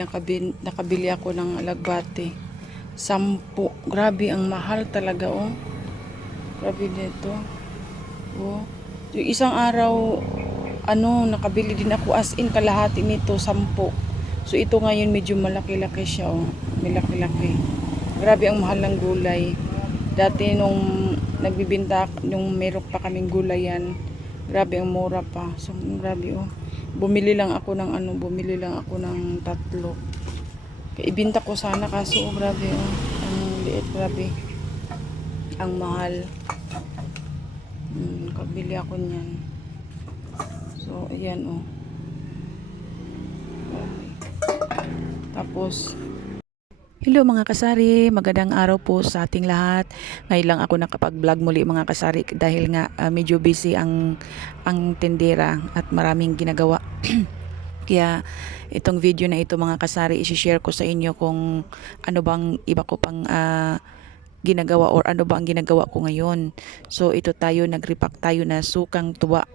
Nakabili ako ng alagbati. 10. Grabe, ang mahal talaga, oh. Grabe dito. Oh. Yung isang araw, nakabili din ako as in kalahati nito, 10. So, ito ngayon medyo malaki-laki siya, oh. May laki-laki. Grabe ang mahal ng gulay. Dati nung nagbibinta, nung meron pa kaming gulayan, grabe ang mura pa. So, grabe, oh. Bumili lang ako ng 3. Ibinta ko sana kaso grabe, oh. Ang liit, grabe. Ang mahal. Kabili ako niyan. So, ayan, oh. Grabe. Tapos, hello mga kasari, magandang araw po sa ating lahat. Ngayon lang ako nakapag-vlog muli mga kasari dahil nga medyo busy ang tindera at maraming ginagawa. Kaya itong video na ito mga kasari, i-share ko sa inyo kung ano bang iba ko pang ginagawa or ano ba ang ginagawa ko ngayon. So ito tayo, nag-repack tayo na sukang tuba.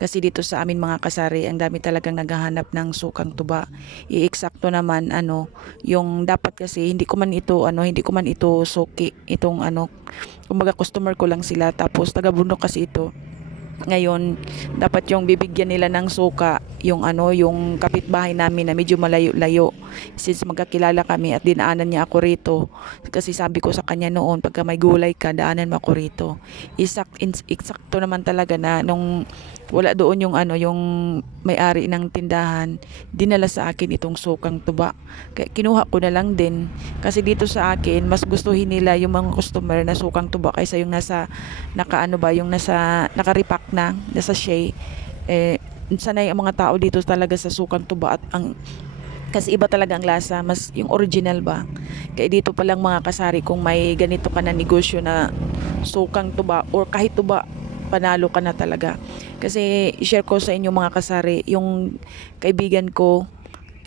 Kasi dito sa amin mga kasari, ang dami talagang naghahanap ng sukang tuba. I-eksakto naman yung dapat kasi hindi ko man ito suki itong kumbaga customer ko lang sila, tapos taga-bundok kasi ito. Ngayon, dapat yung bibigyan nila ng suka, yung kapitbahay namin na medyo malayo-layo. Since magkakilala kami at dinaanan niya ako rito. Kasi sabi ko sa kanya noon, pagka may gulay ka, daanan mo ako rito. Eksakto naman talaga na nung wala doon yung may-ari ng tindahan, dinala sa akin itong sukang tuba. Kaya kinuha ko na lang din. Kasi dito sa akin, mas gustuhin nila yung mga customer na sukang tuba kaysa yung nasa naka-repack na nasa sachet. Sanay ang mga tao dito talaga sa sukang tuba at kasi iba talaga ang lasa, mas yung original ba. Kaya dito pa lang mga kasari, kung may ganito ka na negosyo na sukang tuba or kahit tuba, panalo ka na talaga. Kasi i-share ko sa inyo mga kasari, yung kaibigan ko,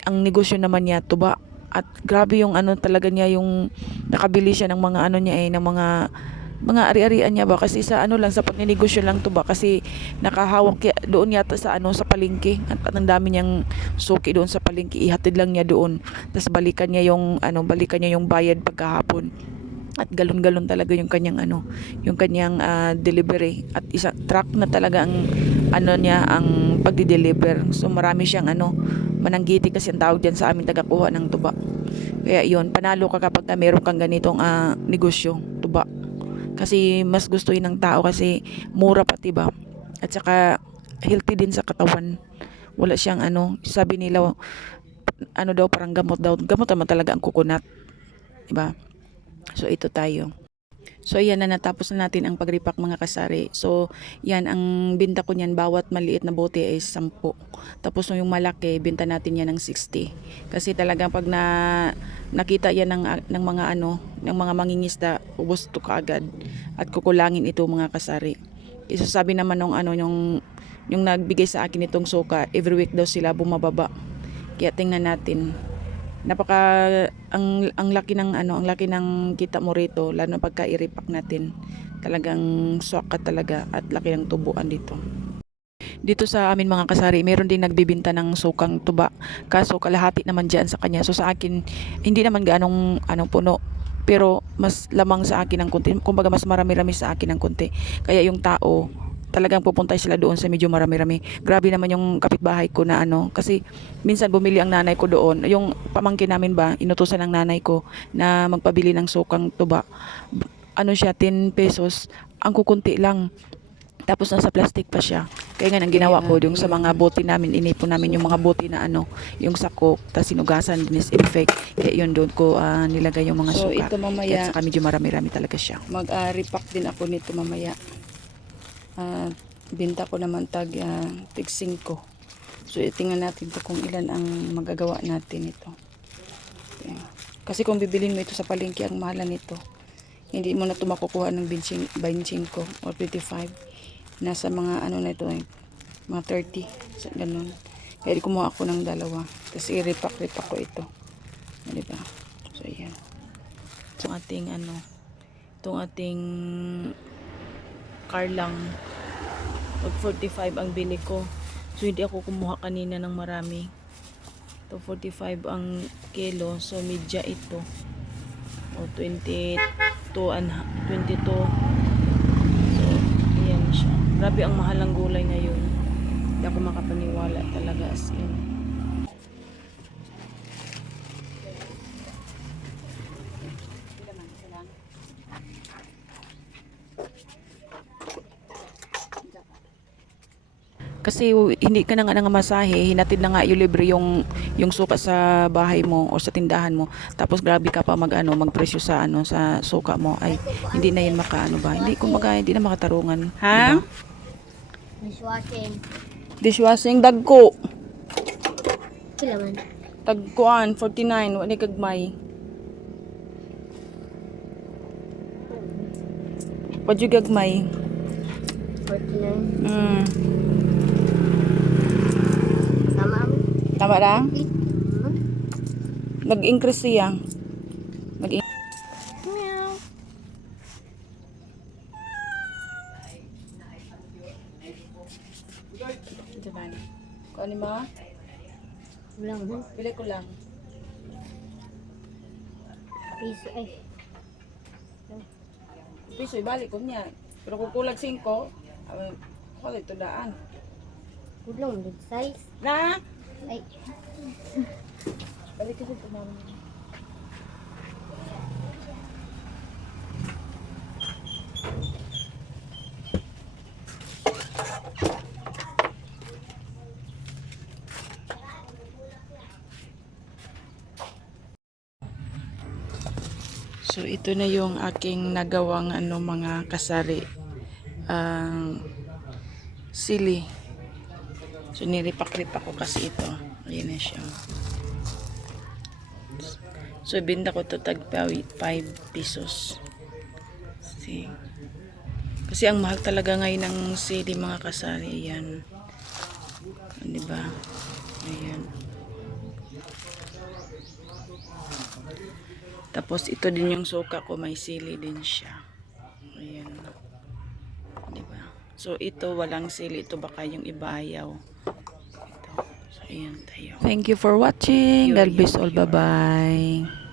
ang negosyo naman niya tuba. At grabe yung talaga niya, yung nakabili siya ng mga ng mga ari-arian niya ba, kasi sa lang sa pagninegosyo lang to ba, kasi nakahawak doon yata sa sa palengke at ang dami niyang suki doon sa palengke, ihatid lang niya doon, tapos balikan niya yung bayad pagkahapon. At galon-galon talaga yung kanyang delivery, at isa truck na talaga ang ang pagdi-deliver. So marami siyang mananggiti kasi ang tawag diyan sa amin, tagakuha ng tuba. Kaya yun, panalo ka kapag meron kang ganitong negosyo, tuba. Kasi mas gusto yun ng tao kasi mura pati ba. At saka healthy din sa katawan. Wala siyang sabi nila daw, parang gamot daw. Gamot naman talaga ang coconut, diba? So ito tayo. So ayan na, natapos na natin ang pag-repack mga kasari. So yan, ang binta ko niyan, bawat maliit na bote ay 10. Tapos yung malaki, binta natin yan ng 60. Kasi talagang pag nakita yan ng mga mangingisda, ubos to kaagad. At kukulangin ito mga kasari. Isasabi naman yung nagbigay sa akin itong suka, every week daw sila bumababa. Kaya tingnan natin. Ang laki ng kita mo rito, lalo na pagka i-repack natin. Talagang swak ka talaga at laki ng tubuan dito. Dito sa amin mga kasari, meron din nagbibinta ng sukang tuba. Kaso kalahati naman diyan sa kanya. So sa akin, hindi naman ganong puno. Pero mas lamang sa akin ng konti. Kumbaga mas marami-rami sa akin ng konti. Kaya yung tao, talagang pupunta sila doon sa medyo marami-rami. Grabe naman yung kapitbahay ko na kasi minsan bumili ang nanay ko doon. Yung pamangkin namin ba, inutusan ng nanay ko na magpabili ng sukang tuba. Siya, 10 pesos. Ang kukunti lang. Tapos nasa plastic pa siya. Kaya nga ang ginawa ko, yung sa mga bote namin, inipon namin yung mga bote na yung sako, tapos sinugasan, disinfect. Kaya yun, doon ko nilagay yung mga so suka. ito mamaya, Kaya saka medyo marami-rami talaga siya. Mag-repack din ako nito mamaya. Binta ko naman tig 5. So tingnan natin to kung ilan ang magagawa natin ito. Okay. Kasi kung bibilin mo ito sa palengke, ang mahalan nito. Hindi mo na ito makukuha ng 25 or 25. Nasa mga na ito, mga 30. So, ganun. Kaya kumuha ako ng 2. Tapos i-repack ko ito. Diba? So yan. Itong ating car lang, mag 45 ang bili ko. So hindi ako kumuha kanina ng marami. 245 ang kilo. So, media ito. O, 22 and 22. So, ayan siya. Grabe ang mahal ng gulay ngayon. Hindi ako makapaniwala talaga as in. Kasi hindi ka na nga nangamasahe, hinatid na nga yung libre yung suka sa bahay mo o sa tindahan mo. Tapos grabe ka pa magpresyo sa sa suka mo. Ay hindi na yun makaano ba? Hindi kumbaga hindi na makatarungan. Ha? Diba? Dishwashing. Dishwashing dagko. Pila man. Tagkuan 49 wala kagmay. Padyo gagmay. 49. Tama mo. Tama ra? Hmm? Nag-increase siya. Meow. Diyan. Kuan ni ma? Ulang mo. Pili ko lang. Piso ay. Piso ibalik ko niya. Pero kung kulag 5, wala ito daan. Ulang mo. Size. Na? Ay. Balik ko sa mama. So ito na yung aking nagawang mga kasari. Ang sili. So niripak-ripak ko kasi ito. Ayan na siya. So binta ko to tag 5 pesos. See. Kasi ang mahal talaga ngayon ng sili mga kasari. Ayan. Diba? Ayan. Tapos ito din yung suka ko, may sili din siya. Ayan. Diba? So ito walang sili, ito baka yung ibayaw. Ito. So ayan tayo. Thank you for watching. God bless all. Bye-bye.